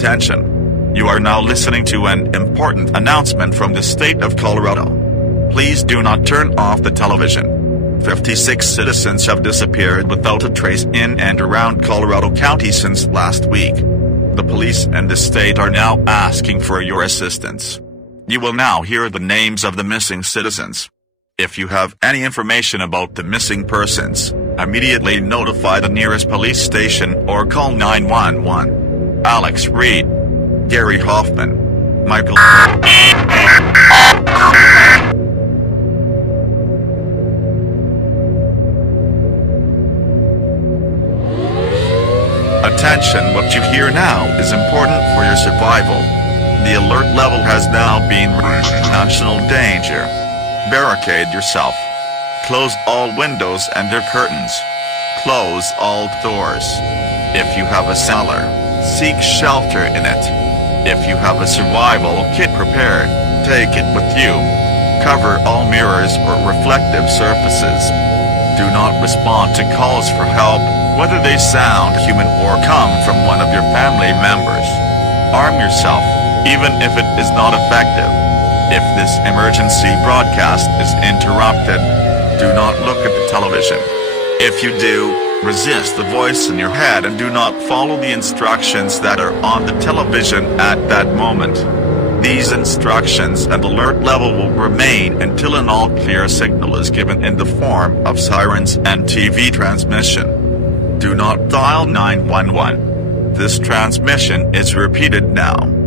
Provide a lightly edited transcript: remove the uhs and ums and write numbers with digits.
Attention! You are now listening to an important announcement from the state of Colorado. Please do not turn off the television. 56 citizens have disappeared without a trace in and around Colorado County since last week. The police and the state are now asking for your assistance. You will now hear the names of the missing citizens. If you have any information about the missing persons, immediately notify the nearest police station or call 911. Alex Reed, Gary Hoffman, Michael. Attention, what you hear now is important for your survival. The alert level has now been raised to national danger. Barricade yourself. Close all windows and their curtains. Close all doors. If you have a cellar, seek shelter in it. If you have a survival kit prepared, take it with you. Cover all mirrors or reflective surfaces. Do not respond to calls for help, whether they sound human or come from one of your family members. Arm yourself, even if it is not effective. If this emergency broadcast is interrupted, do not look at the television. If you do, resist the voice in your head and do not follow the instructions that are on the television at that moment. These instructions and alert level will remain until an all-clear signal is given in the form of sirens and TV transmission. Do not dial 911. This transmission is repeated now.